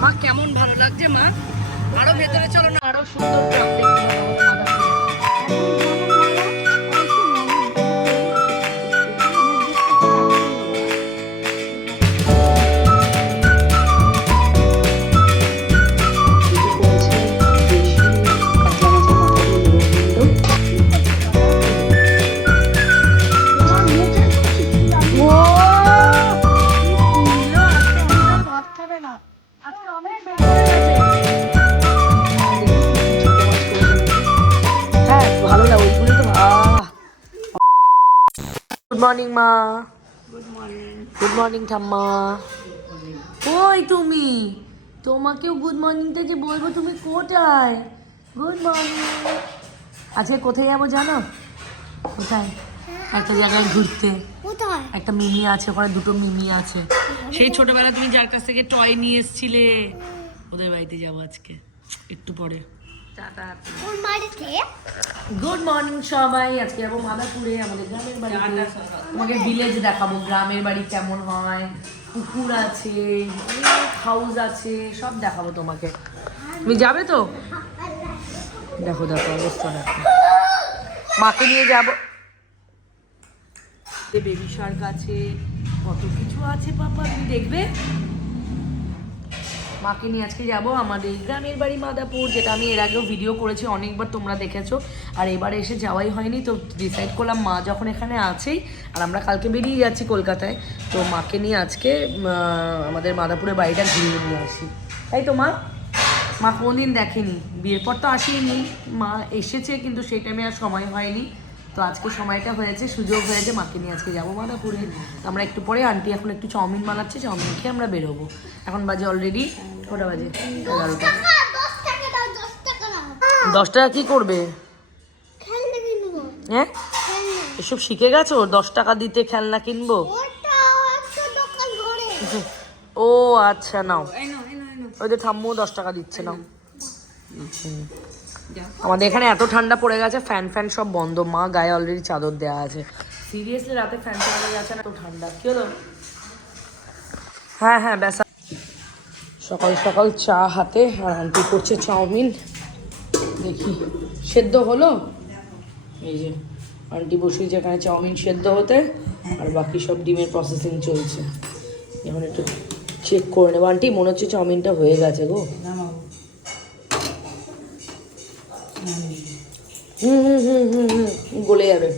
মা কেমন ভালো লাগছে মা? আরও ভেতরে চলো না। আরও সুন্দর মর্নিং মা গুড মর্নিং ঠাম্মা ওই তুমি তোমাকেও গুড মর্নিংটা যে বলব তুমি কোথায়? গুড মর্নিং আজকে কোথায় যাব জানো? কোথায়? একটা জায়গায় ঘুরতে। কোথায়? একটা মিমি আছে ওখানে দুটো মিমি আছে। সেই ছোটবেলা তুমি যার কাছ থেকে টয় নিয়ে এসেছিলে। ওদের বাড়িতে যাব আজকে একটু পরে। টাটা। গুড মর্নিং সবাই। আজকে যাব মাদাপুরে আমাদের গ্রামের বাড়িতে। তোমাকে ভিলেজ দেখাবো গ্রামের বাড়ি কেমন হয় পুকুর আছে হাউস আছে সব দেখাবো তোমাকে। তুমি যাবে তো? দেখো দেখো অবস্থা দেখো। মাকে নিয়ে যাব। বেবি শার্ক আছে কত কিছু আছে পাপা তুমি দেখবে? মাকে নিয়ে আজকে যাব আমাদের গ্রামের বাড়ি মাদাপুর, যেটা আমি এর আগেও ভিডিও করেছি, অনেকবার তোমরা দেখেছ। আর এবারে এসে যাওয়াই হয়নি, তো ডিসাইড করলাম মা যখন এখানে আছেই, আর আমরা কালকে বেরিয়ে যাচ্ছি কলকাতায়। তো মাকে নিয়ে আজকে আমাদের মাদাপুরের বাড়িটা ঘুরিয়ে নিয়ে আসি। তাই তো মা? মা কোনদিন দেখেনি? বিয়ের পর তো আসেনি মা এসেছে, কিন্তু সেই টাইমে আর সময় হয়নি। তো আজকে সময়টা হয়েছে সুযোগ হয়েছে মাকে নিয়ে আজকে যাব মাদাপুরে। তো আমরা একটু পরে আন্টি এখন একটু চাউমিন বানাচ্ছে চাউমিন খেয়ে আমরা বেরোবো। এখন বাজে অলরেডি কটা বাজে? এগারোটা। দশ টাকা কী করবে? হ্যাঁ? এসব শিখে গেছো? দশ টাকা দিতে খেলনা কিনবো? ও আচ্ছা নাও। ওই যে ঠাম্মু দশ টাকা দিচ্ছে নাও। হুম। আমাদের এখানে এত ঠান্ডা পড়ে গেছে ফ্যান ফ্যান সব বন্ধ। মা গায়ে অলরেডি চাদর দেওয়া আছে। সিরিয়াসলি রাতে ফ্যান চালানো যাচ্ছে না? এত ঠান্ডা। কি হলো? হ্যাঁ হ্যাঁ ব্যাস। সকাল সকাল চা হাতে আর আন্টি করছে চাউমিন। দেখি সেদ্ধ হলো? এই যে আন্টি বসিয়েছে এখানে চাউমিন সেদ্ধ হতে আর বাকি সব ডিমের প্রসেসিং চলছে। এখন একটু চেক করে নেব। আন্টি মনে হচ্ছে চাউমিনটা হয়ে গেছে গো। হুম হুম হুম হুম হুম গলে যাবে।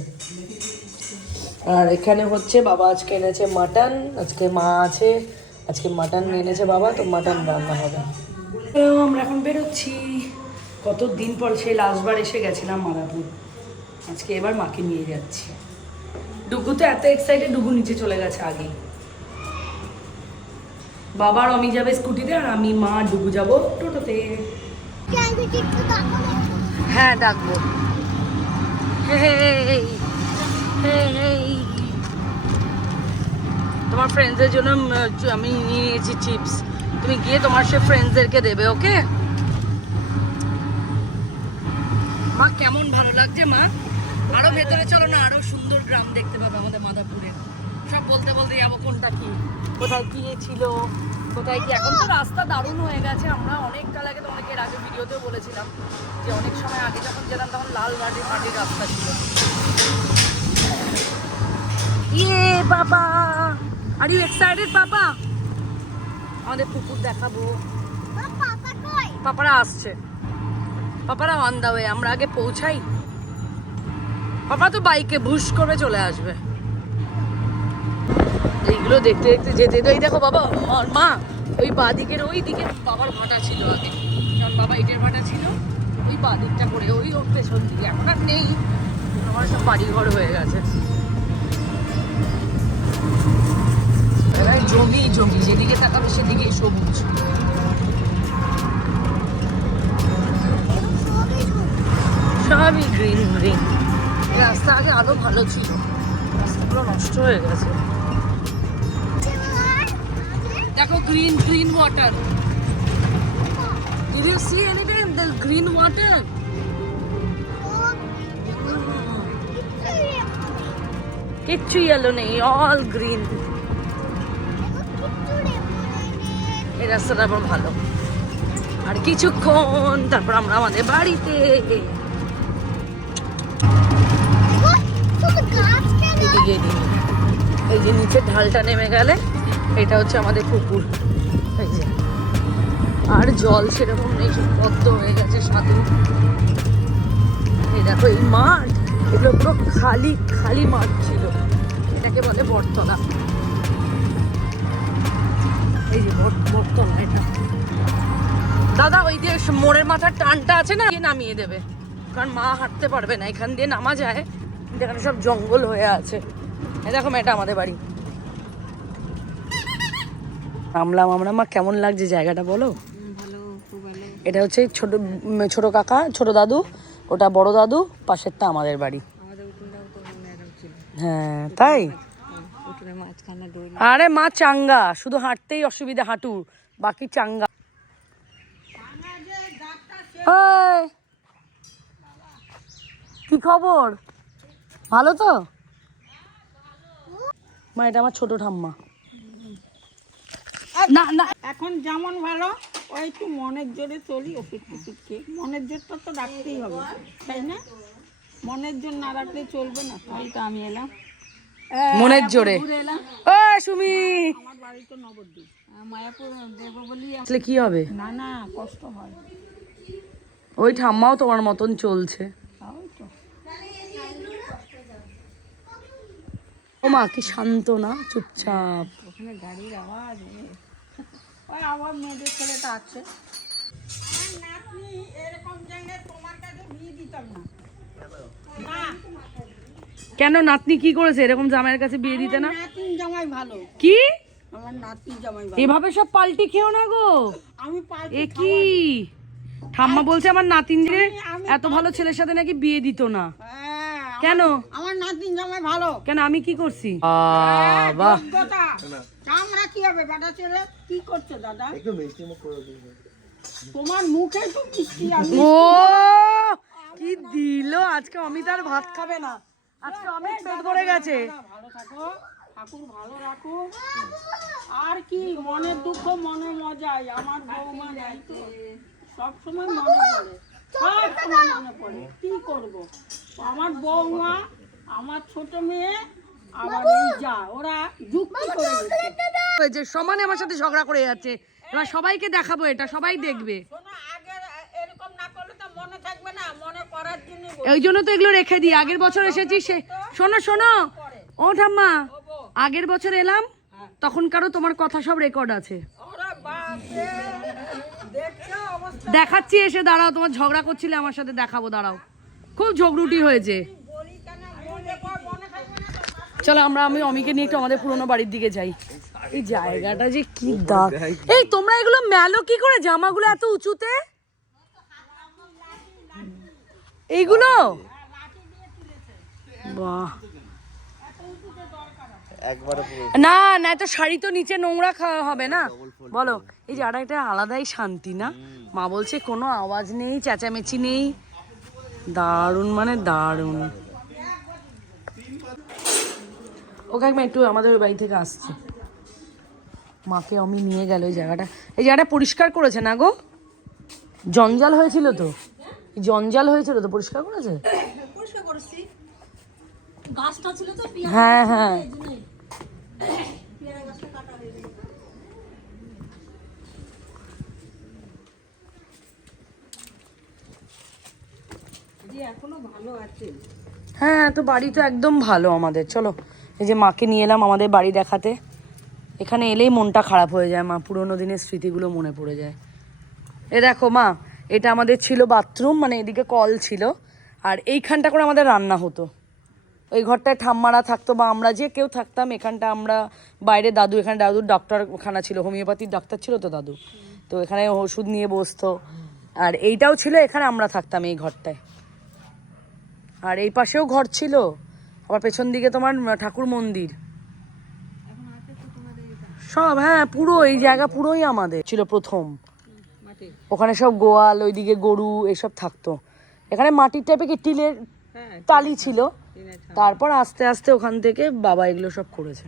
আর এখানে হচ্ছে বাবা আজকে এনেছে মাটন আজকে মা আছে আজকে মাটন এনেছে বাবা তো মাটন রান্না হবে। আমরা এখন বেরোচ্ছি। কত দিন পর সেই লাস্টবার এসে গেছিলাম মাদাপুর আজকে এবার মাকে নিয়ে যাচ্ছি। ডুগু তো এত এক্সাইটেড ডুগু নিচে চলে গেছে আগেই। বাবার আর অমি যাবে স্কুটিতে আর আমি মা ডুগু যাব টোটোতে। হ্যাঁ ডাকবো। তোমার ফ্রেন্ডসদের জন্য আমি নিয়ে নিয়েছি চিপস তুমি গিয়ে তোমার সে ফ্রেন্ডসদেরকে দেবে ওকে? মা কেমন ভালো লাগছে মা? আরও ভেতরে চলো না আরও সুন্দর গ্রাম দেখতে পাবে আমাদের মাদাপুরে সব বলতে বলতে যাব কোনটা কি? কোথায় কি ছিল? কোথায় কি এখন তো রাস্তা দারুণ হয়ে গেছে। আমরা অনেক কাল আগে তোমাকে এর আগে ভিডিওতেও বলেছিলাম যে অনেক সময় আগে যখন যেতাম তখন লাল মাটির মাটির রাস্তা ছিল। ইয়ে বাবা! Are you excited papa? আমাদের পুকুর দেখাবো। পাপারা আসছে। পাপারা অন দা ওয়ে আমরা আগে পৌঁছাই। পাপা তো বাইকে ভুস করে চলে আসবে। এইগুলো দেখতে দেখতে যেতে তো এই দেখো বাবা আমার মা, ওই বাদিকের ওই দিকে বাবার ভাটা ছিল আগে। কারণ বাবা ইটের ভাটা ছিল, ওই বাদিকটা করে, ওই ওর পেছন দিকে। এখন আর নেই। আমার সব বাড়ি ঘর হয়ে গেছে। জমি জমি। যেদিকে তাকাবে সেদিকে সবুজ। সবই গ্রিন গ্রিন রাস্তা আগে আরও ভালো ছিল। রাস্তাগুলো নষ্ট হয়ে গেছে। দেখো green green water Did you see anything? The green water? কিচ্ছু ইয়েলো নেই অল গ্রিন এই রাস্তাটা আবার ভালো। আর কিছুক্ষণ তারপর আমরা আমাদের বাড়িতে। এই যে নিচে ঢালটা নেমে গেলে। এটা হচ্ছে আমাদের পুকুর। এই যে। আর জল সেরকম নেই সব পদ্ম হয়ে গেছে সাধু এই দেখো, এই মাঠ, এগুলো পুরো খালি খালি মাঠ ছিল। এটাকে বলে বর্তলা এই যে বট- বর্তলা এটা। দাদা, ওই যে মোড়ের মাথার টানটা আছে না নামিয়ে দেবে। কারণ মা হাঁটতে পারবে না, এখান দিয়ে নামা যায়। কিন্তু এখানে সব জঙ্গল হয়ে আছে। দেখো এটা আমাদের বাড়ি। নামলাম আমরা। মা কেমন লাগছে জায়গাটা বলো? এটা হচ্ছে ছোট ছোট কাকা ছোট দাদু ওটা বড় দাদু পাশেরটা আমাদের বাড়ি। হ্যাঁ তাই? আরে মা চাঙ্গা শুধু হাঁটতেই অসুবিধা হাঁটু বাকি চাঙ্গা। কি খবর? ভালো তো? মা এটা আমার ছোট ঠাম্মা। না না। এখন যেমন ভালো ওই একটু মনের জোরে চলি টষুধ খেয়ে মনের জোরটা তো রাখতেই হবে তাই না? মনের জোর না রাখলে চলবে না তাই তো আমি এলাম। মনের জোরে। ও সুমি। আমার বাড়ি তো নবদ্বীপ মায়াপুর দেবো বলি আসলে কি হবে? না না কষ্ট হয়। ওই ঠাম্মাও তোমার মতন চলছে। ও মা কি শান্ত না চুপচাপ। ওখানে গাড়ির আওয়াজ। ওই আবার মেয়েদের ছেলেটা আছে। নাতনি এরকম জায়গায় তোমার কাছে বিয়ে দিতাম না। না কেন নাতনি কি করেছে? এরকম জামাইয়ের কাছে বিয়ে দিতে না? নাতিন জামাই ভালো। কি? আমার নাতিন জামাই ভালো। এভাবে সব পাল্টি খেও না গো। আমি এ কি? ঠাম্মা বলছে আমার নাতিন যে এত ভালো ছেলের সাথে নাকি বিয়ে দিত না। হ্যাঁ কেন? আমার নাতিন জামাই ভালো। কেন আমি কি করছি? বাহ। আমরা কি হবে বেটা ছেলে? কি করছ দাদা? তোমার মুখে তো মিষ্টি আমি ও কি দিল? আজকে অমিত আর ভাত খাবে না। আজকে অমিত পেট ভরে গেছে। ভালো থাকো। ঠাকুর ভালো রাখো আর কি মনের দুঃখ মনে মজাই। আমার বৌমা নাই তো। সব সময় মনে পড়ে। সব সময় মনে পড়ে। কি করব? আমার বৌমা আমার ছোট মেয়ে এই যা ওরা যুক্তি করে যে সমানে আমার সাথে ঝগড়া করে যাচ্ছে। এবার সবাইকে দেখাবো এটা সবাই দেখবে। শোনো আগে এরকম না করলে তো মনে থাকবে না মনে করার জন্য ওই জন্য তো এগুলো রেখে দিই। আগের বছর এসেছি সে শোনো শোনো। ও ঠাম্মা আগের বছর এলাম তখন কারও তোমার কথা সব রেকর্ড আছে। ওরা বাপরে দেখছ অবস্থা? দেখাচ্ছি এসে দাঁড়াও তোমার ঝগড়া করছিলে আমার সাথে দেখাবো দাঁড়াও। খুব ঝগড়ুটি হয়েছে। চলো আমরা আমি অমিকে নিয়ে একটু আমাদের পুরোনো বাড়ির দিকে যাই। এই জায়গাটা যে কি দাগ। এই তোমরা এগুলো মেলো কি করে? জামাগুলো এত উঁচুতে? এইগুলো? বাহ। না না তো শাড়ি তো নিচে নোংরা খাওয়া হবে না। বলো এই যে একটা আলাদাই শান্তি না? মা বলছে কোনো আওয়াজ নেই চেঁচামেচি নেই। দারুণ মানে দারুণ। ওকে একবার একটু আমাদের ওই বাড়ি থেকে আসছে। মাকে আমি নিয়ে গেল ওই জায়গাটা। এই জায়গাটা পরিষ্কার করেছে না গো? জঞ্জাল হয়েছিল তো? জঞ্জাল হয়েছিল তো? পরিষ্কার করেছে? হ্যাঁ হ্যাঁ এখনও ভালো আছে হ্যাঁ তো বাড়ি তো একদম ভালো আমাদের। চলো, এই যে মাকে নিয়ে এলাম আমাদের বাড়ি দেখাতে। এখানে এলেই মনটা খারাপ হয়ে যায়, মা। পুরোনো দিনের স্মৃতিগুলো মনে পড়ে যায়। এ দেখো, মা, এটা আমাদের ছিল বাথরুম মানে এদিকে কল ছিল। আর এইখানটা করে আমাদের রান্না হতো। ওই ঘরটায় ঠাম্মারা থাকতো, বা আমরা যে কেউ থাকতাম, এখানটা আমরা বাইরে দাদু, এখানে দাদুর ডক্টরখানা ছিল, হোমিওপ্যাথির ডাক্তার ছিল তো দাদু। তো এখানে ওষুধ নিয়ে বসতো। আর এইটাও ছিল, এখানে আমরা থাকতাম এই ঘরটায়। আর এই পাশেও ঘর ছিল। আবার পেছন দিকে তোমার ঠাকুর মন্দির। সব হ্যাঁ পুরো, এই জায়গা পুরোই আমাদের। ছিল প্রথম। ওখানে সব গোয়াল, ওইদিকে গরু, এসব থাকতো। এখানে মাটির টাইপের কি, টিলের টালি ছিল। তারপর আস্তে আস্তে ওখান থেকে বাবা এগুলো সব করেছে।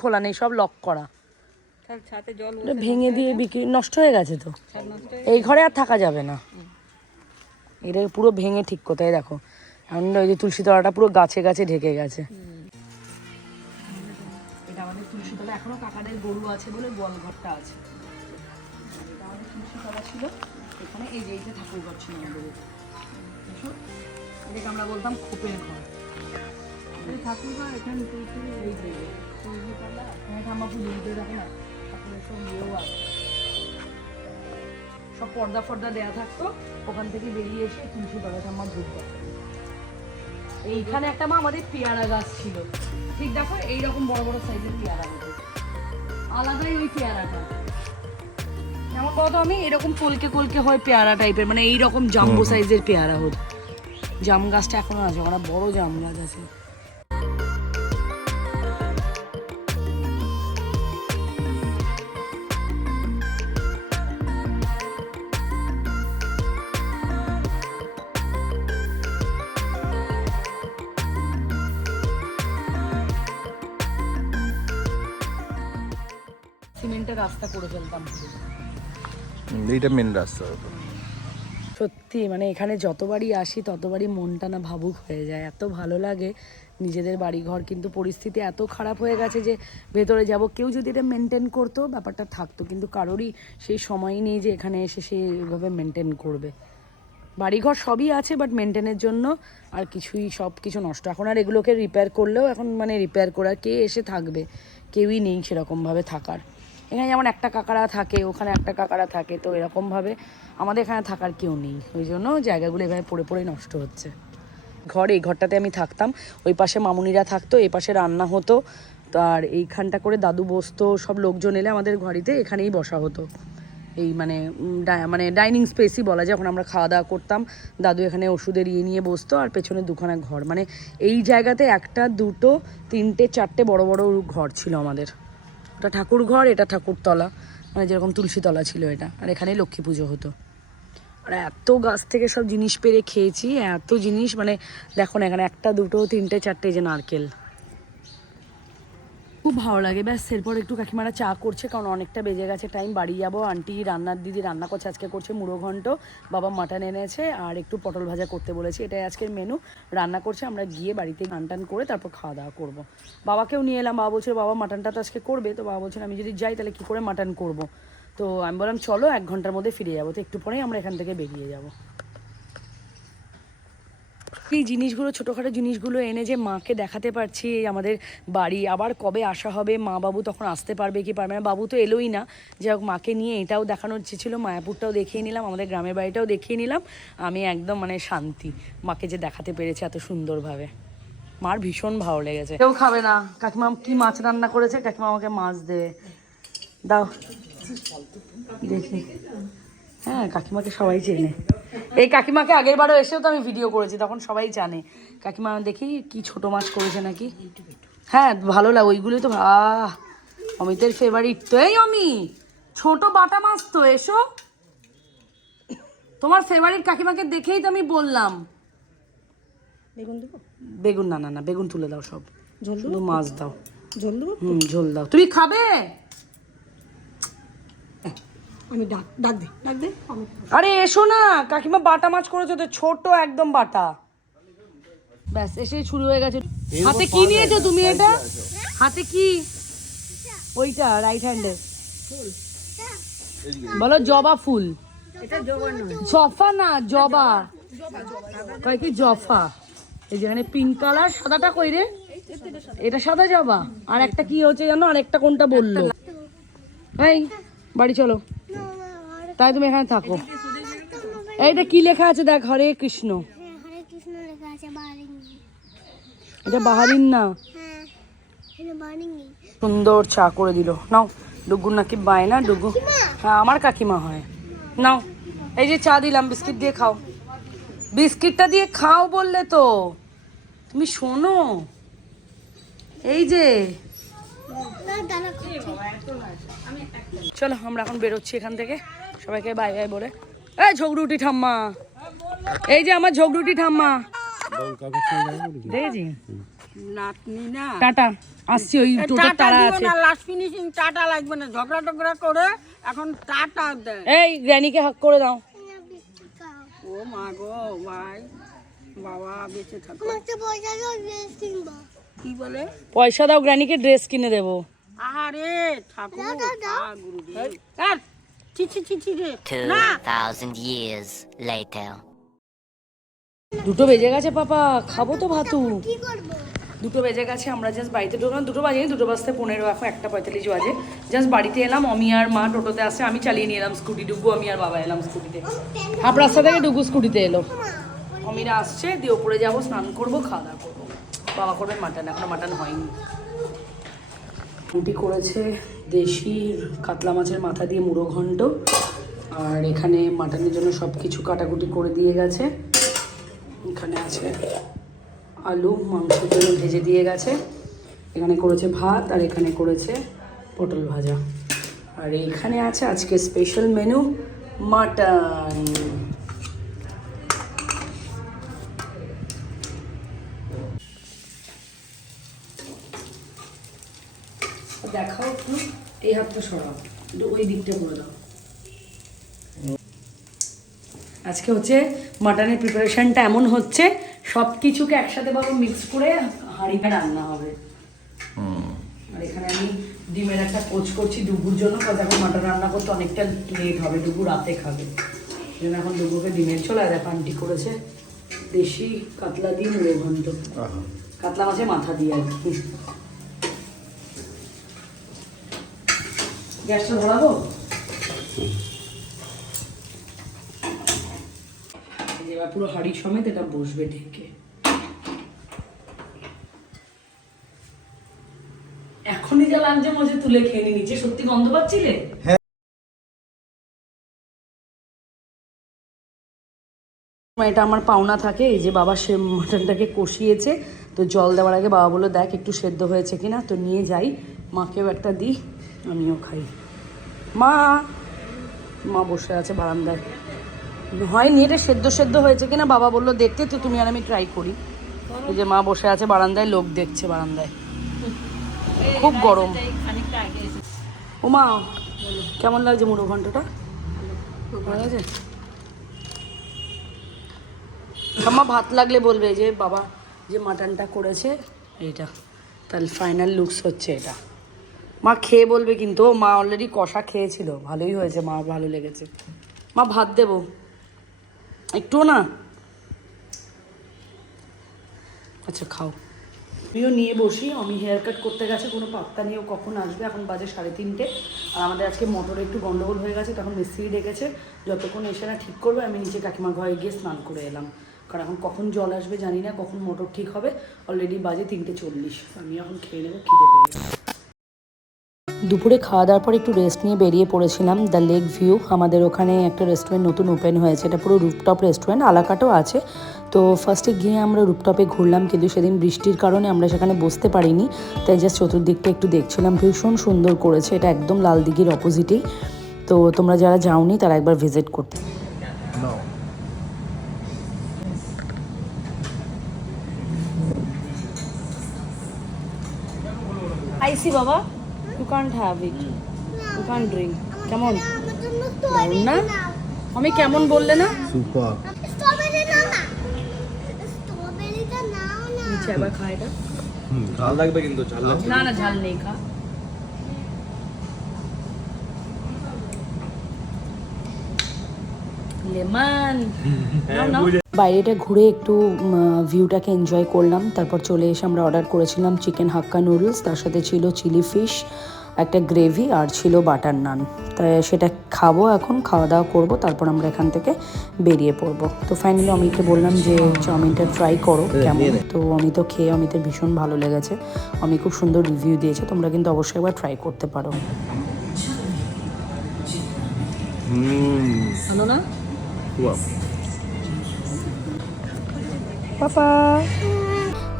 খোলা নেই, সব লক করা। ভেঙে দিয়ে বিক্রি নষ্ট হয়ে গেছে তো এই ঘরে আর থাকা যাবে না এটা পুরো ভেঙে ঠিক কোথায় দেখো এখন ওই যে তুলসী তলাটা পুরো গাছে গাছে ঢেকে গেছে এটা আমাদের তুলসী তলা এখনও কাকাদের গরু আছে বলে গোয়াল আছে এটা আমাদের তুলসী তলা ছিল এখানে এই যে এইটা ঠাকুর ঘর ছিল আমাদের এটাকে আমরা বলতাম খোপের ঘর ঠাকুর এখানে তুলসী এই যে তুলসী তলা এখানে ঠাম্মা পুজো দিতে দেখো না সব ইয়েও আছে সব পর্দা ফর্দা দেয়া থাকতো ওখান থেকে বেরিয়ে এসে তুলসী তলাটা আমার ঢুকতো এইখানে একটা মা আমাদের পেয়ারা গাছ ছিল। ঠিক দেখো এইরকম বড় বড় সাইজের পেয়ারা হতো আলাদাই ওই পেয়ারাটা। যেমন কত আমি এরকম কলকে কলকে হয় পেয়ারা টাইপের মানে এইরকম জাম্বো সাইজের পেয়ারা হতো। জাম গাছটা এখনও আছে ওখানে বড় জাম গাছ আছে। সিমেন্টের রাস্তা করে ফেলতাম। এইটা মেন রাস্তা সত্যি মানে এখানে যতবারই আসি ততবারই মনটা না ভাবুক হয়ে যায়। এত ভালো লাগে নিজেদের বাড়ি ঘর কিন্তু পরিস্থিতি এত খারাপ হয়ে গেছে যে ভেতরে যাব। কেউ যদি এটা মেনটেন করতো ব্যাপারটা থাকতো। কিন্তু কারোরই সেই সময় নেই যে এখানে এসে সে এভাবে মেনটেন করবে। বাড়িঘর সবই আছে বাট মেনটেনের জন্য আর কিছুই সব কিছু নষ্ট। এখন আর এগুলোকে রিপেয়ার করলেও এখন মানে রিপেয়ার করার কে এসে থাকবে? কেউই নেই সেরকমভাবে থাকার। এখানে যেমন একটা কাকারা থাকে, ওখানে একটা কাকারা থাকে, তো এরকমভাবে আমাদের এখানে থাকার কেউ নেই। ওই জন্য জায়গাগুলো এভাবে পড়ে পড়ে নষ্ট হচ্ছে। ঘর, এই ঘরটাতে আমি থাকতাম, ওই পাশে মামুনিরা থাকতো, এই পাশে রান্না হতো, তো আর এইখানটা করে দাদু বসতো, সব লোকজন এলে আমাদের ঘড়িতে এখানেই বসা হতো। এই মানে মানে ডাইনিং স্পেসই বলা যায় যখন আমরা খাওয়া দাওয়া করতাম, দাদু এখানে ওষুধের ইয়ে নিয়ে বসতো, আর পেছনে দুখানা ঘর। মানে এই জায়গাতে একটা, দুটো, তিনটে, চারটে বড় বড় ঘর ছিল আমাদের। ওটা ঠাকুর ঘর, এটা ঠাকুরতলা মানে যেরকম তুলসীতলা ছিল এটা। আর এখানেই লক্ষ্মী পুজো হতো। আর এত গাছ থেকে সব জিনিস পেরে খেয়েছি, এত জিনিস মানে দেখো না, এখানে একটা, দুটো, তিনটে, চারটে যে নারকেল। খুব ভালো লাগে। ব্যাস, এরপর একটু কাকিমারা চা করছে, কারণ অনেকটা বেজে গেছে টাইম বাড়ি যাব, আন্টি, রান্নার দিদি রান্না করছে, আজকে করছে মুড়ো ঘন্ট। বাবা মাটন এনেছে আর একটু পটল ভাজা করতে বলেছে। এটাই আজকের মেনু রান্না করছে, আমরা গিয়ে বাড়িতে গান টান করে তারপর খাওয়া দাওয়া করব। বাবাকেও নিয়ে এলাম। বাবা বলছিল, বাবা মাটনটা তো আজকে করবে। তো বাবা বলছিল, আমি যদি যাই, তাহলে কী করে মাটন করব? তো আমি বললাম, চলো, এক ঘণ্টার মধ্যে ফিরে যাব। তো একটু পরেই আমরা এখান থেকে বেরিয়ে যাব। এই জিনিসগুলো, ছোটোখাটো জিনিসগুলো এনে যে মাকে দেখাতে পারছি আমাদের বাড়ি, আবার কবে আসা হবে, মা বাবু তখন আসতে পারবে কি পারবে না, বাবু তো এলোই না। যাই হোক, মাকে নিয়ে এটাও দেখানোর ইচ্ছে ছিল, মায়াপুরটাও দেখিয়ে নিলাম, আমাদের গ্রামের বাড়িটাও দেখিয়ে নিলাম। আমি একদম মানে শান্তি, মাকে যে দেখাতে পেরেছে এত সুন্দরভাবে। মার ভীষণ ভালো লেগেছে। কেউ খাবে না। কাকিমা কি মাছ রান্না করেছে? কাকিমা আমাকে মাছ দেবে দাও। দেখি। হ্যাঁ কাকিমাকে সবাই চেনে। এই কাকিমাকে আগের বারও এসেও তো আমি ভিডিও করেছি তখন সবাই জানে। কাকিমা দেখি কি ছোট মাছ করেছে নাকি? হ্যাঁ ভালো লাগে ওইগুলো তো আহ অমিতের ফেভারিট তো এই অমি ছোট বাটা মাছ তো এসো। তোমার ফেভারিট কাকিমাকে দেখেই তো আমি বললাম। বেগুন দেবো? বেগুন না না না বেগুন তুলে দাও সব। ঝোল শুধু মাছ দাও। ঝোল দেবো? হুম ঝোল দাও। তুমি খাবে? আমি ডাক ডাক দে ডাক দে আরে এসো না কাকিমা বাটা মাছ করেছ তো ছোট একদম বাটা। ব্যাস এসে শুরু হয়ে গেছে। হাতে কি নিয়েছো তুমি এটা? হাতে কি? ওইটা রাইট হ্যান্ডে বলো জবা ফুল। এটা জফা না জবা। কয় কি জফা? এই যেখানে পিঙ্ক কালার সাদাটা কই রে? এটা সাদা জবা? আর একটা কি হচ্ছে জানো? আর একটা কোনটা বলল? এই বাড়ি চলো। তাই তুমি এখানে থাকো। এইটা কি লেখা আছে দেখ, হরে কৃষ্ণ। এটা বাহারিন না? সুন্দর চা করে দিল। নাও ডুগুর নাকি বায় না, ডুগু? হ্যাঁ আমার কাকিমা হয়। নাও, এই যে চা দিলাম, বিস্কিট দিয়ে খাও। বিস্কিটটা দিয়ে খাও বললে তো। তুমি শোনো। এই যে চলো আমরা এখন বেরোচ্ছি এখান থেকে। সবাইকে বাই বাই বলে। এই ঝগড়ুটি ঠাম্মা। এই যে আমার ঝগড়ুটি ঠাম্মা। দেখেছি? নাতনি না টাটা। আসছি ওই টোটোর টাটা তারা আছে। না লাস্ট ফিনিশিং টাটা লাগবে না ঝগড়া টগড়া করে এখন টাটা দেয়। এই গ্র্যানিকে হাক করে দাও। ও মা গো ভাই বাবা বেঁচে থাকো। তো পয়সা দাও ড্রেস কিনবো কি বলে? পয়সা দাও গ্র্যানিকে ড্রেস কিনে দেবো। আরে ঠাকুর দাও, দাও, দাও। আ, গুরুদেব। আর ছি ছি ছি ছি রে না। 2,000 years later. দুটো বেজে গেছে পাপা। খাব তো ভাতু। দুটো বেজে গেছে আমরা জাস্ট বাড়িতে ঢুকলাম। দুটো বাজে দুটো বাজতে পনেরো এখন একটা পঁয়তাল্লিশ বাজে। জাস্ট বাড়িতে এলাম অমি আর মা টোটোতে আসে আমি চালিয়ে নিয়ে এলাম স্কুটি ডুবু আমি আর বাবা এলাম স্কুটিতে হাফ রাস্তা থেকে ডুগু স্কুটিতে এলো। অমিরা আসছে দিয়ে ওপরে যাব স্নান করব খাওয়া দাওয়া করব। বাবা করবে মাটন, এখনও মাটন হয়নি। রুটি করেছে দেশি কাতলা মাছের মাথা দিয়ে মুড়ো ঘন্ট, আর এখানে মাটনের জন্য সব কিছু কাটাকুটি করে দিয়ে গেছে। এখানে আছে আলু মাংসের জন্য ভেজে দিয়ে গেছে। এখানে করেছে ভাত, আর এখানে করেছে পটল ভাজা। আর এখানে আছে আজকে স্পেশাল মেনু মাটন। দেখাও একটু এই হাতটা সরাও। একটু ওই দিকটা করে দাও। আজকে হচ্ছে মাটনের প্রিপারেশনটা এমন হচ্ছে সব কিছুকে একসাথে বাবু মিক্স করে হাঁড়িতে রান্না হবে। আর এখানে আমি ডিমের একটা কোচ করছি ডুবুর জন্য কারণ এখন মাটন রান্না করতে অনেকটা লেট হবে ডুবু রাতে খাবে জন্য এখন ডুবুকে ডিমের চলে দেখো আন্টি করেছে দেশি কাতলা মুড়ে ঘন্ট। কাতলা মাছের মাথা দিয়ে আর কি। গ্যাসটা ধরাবো? এবার পুরো হাড়ি সমেত এটা বসবে ঢেকে। এখনই যা লাগছে মজে তুলে খেয়ে নিচে সত্যি গন্ধ পাচ্ছিলে? এটা আমার পাওনা থাকে এই যে বাবা সে মাটনটাকে কষিয়েছে তো জল দেওয়ার আগে বাবা বলল দেখ একটু সেদ্ধ হয়েছে কিনা তো নিয়ে যাই মাকেও একটা দিই। আমিও খাই। মা মা বসে আছে বারান্দায়। হয়নি, এটা সেদ্ধ সেদ্ধ হয়েছে কিনা বাবা বলল, দেখতে তো তুমি আর আমি ট্রাই করি। এই যে মা বসে আছে বারান্দায়, লোক দেখছে বারান্দায়। খুব গরম। ও মা কেমন লাগছে মুড়ো ঘন্টটা? আমার ভাত লাগলে বলবে যে বাবা যে মাটনটা করেছে, এইটা। তাহলে ফাইনাল লুকস হচ্ছে এটা। মা খেয়ে বলবে কিন্তু, মা অলরেডি কষা খেয়েছিল। ভালোই হয়েছে মা, ভালো লেগেছে। মা ভাত দেবো। একটুও না? আচ্ছা খাও। আমিও নিয়ে বসি, আমি হেয়ার কাট করতে গেছে, কোনো পাত্তা নিয়েও কখন আসবে? এখন বাজে সাড়ে তিনটে। আর আমাদের আজকে মোটরে একটু গন্ডগোল হয়ে গেছে, তখন মিস্ত্রি ডেকেছে। যতক্ষণ এসে না ঠিক করবে, আমি নিচে কাকিমা ঘরে গিয়ে স্নান করে এলাম। কারণ এখন কখন জল আসবে জানি না, কখন মোটর ঠিক হবে। অলরেডি বাজে তিনটে চল্লিশ। আমি এখন খেয়ে নেব, খিদে পেয়ে। দুপুরে খাওয়া দাওয়ার পর একটু রেস্ট নিয়ে বেরিয়ে পড়েছিলাম। দ্য লেক ভিউ আমাদের ওখানে একটা রেস্টুরেন্ট নতুন ওপেন হয়েছে। এটা পুরো রুপটপ রেস্টুরেন্ট আলাকাটও আছে। তো ফার্স্টে গিয়ে আমরা রুপটপে ঘুরলাম, কিন্তু সেদিন বৃষ্টির কারণে আমরা সেখানে বসতে পারিনি। তাই জাস্ট চতুর্দিকটা একটু দেখছিলাম। ভীষণ সুন্দর করেছে, এটা একদম লাল দিঘির অপোজিটেই তো তোমরা যারা যাওনি, তারা একবার ভিজিট করতে। বাবা। You can't have it you can't drink কেমন দারুণ না? আমি কেমন বললে না? সুপার নিচে আবার খা এটা। ঝাল লাগবে কিন্তু ঝাল লাগবে। না না ঝাল নেই খা। লেমন। বাইরেটা ঘুরে একটু ভিউটাকে এনজয় করলাম। তারপর চলে এসে আমরা অর্ডার করেছিলাম চিকেন হাক্কা নুডলস তার সাথে ছিল চিলি ফিশ একটা গ্রেভি আর ছিল বাটার নান তাই সেটা খাব এখন খাওয়া দাওয়া করব তারপর আমরা এখান থেকে বেরিয়ে পড়ব। তো ফাইনালি অমিতকে বললাম যে চাউমিনটা ট্রাই করো কেমন? তো অমিত খেয়ে অমিতের ভীষণ ভালো লেগেছে। অমি খুব সুন্দর রিভিউ দিয়েছে তোমরা কিন্তু অবশ্যই একবার ট্রাই করতে পারো। না? Wow papa.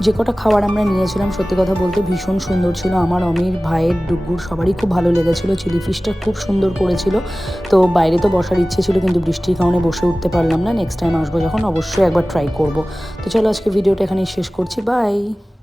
যে কটা খাবার আমরা নিয়েছিলাম, সত্যি কথা বলতে ভীষণ সুন্দর ছিল। আমার অমির ভাইয়ের ডুগুর সবারই খুব ভালো লেগেছিলো। চিলি ফিশটা খুব সুন্দর করেছিল। তো বাইরে তো বসার ইচ্ছে ছিল, কিন্তু বৃষ্টির কারণে বসে উঠতে পারলাম না। নেক্সট টাইম আসব যখন, অবশ্যই একবার ট্রাই করব। তো চলো আজকে ভিডিওটা এখানেই শেষ করছি। বাই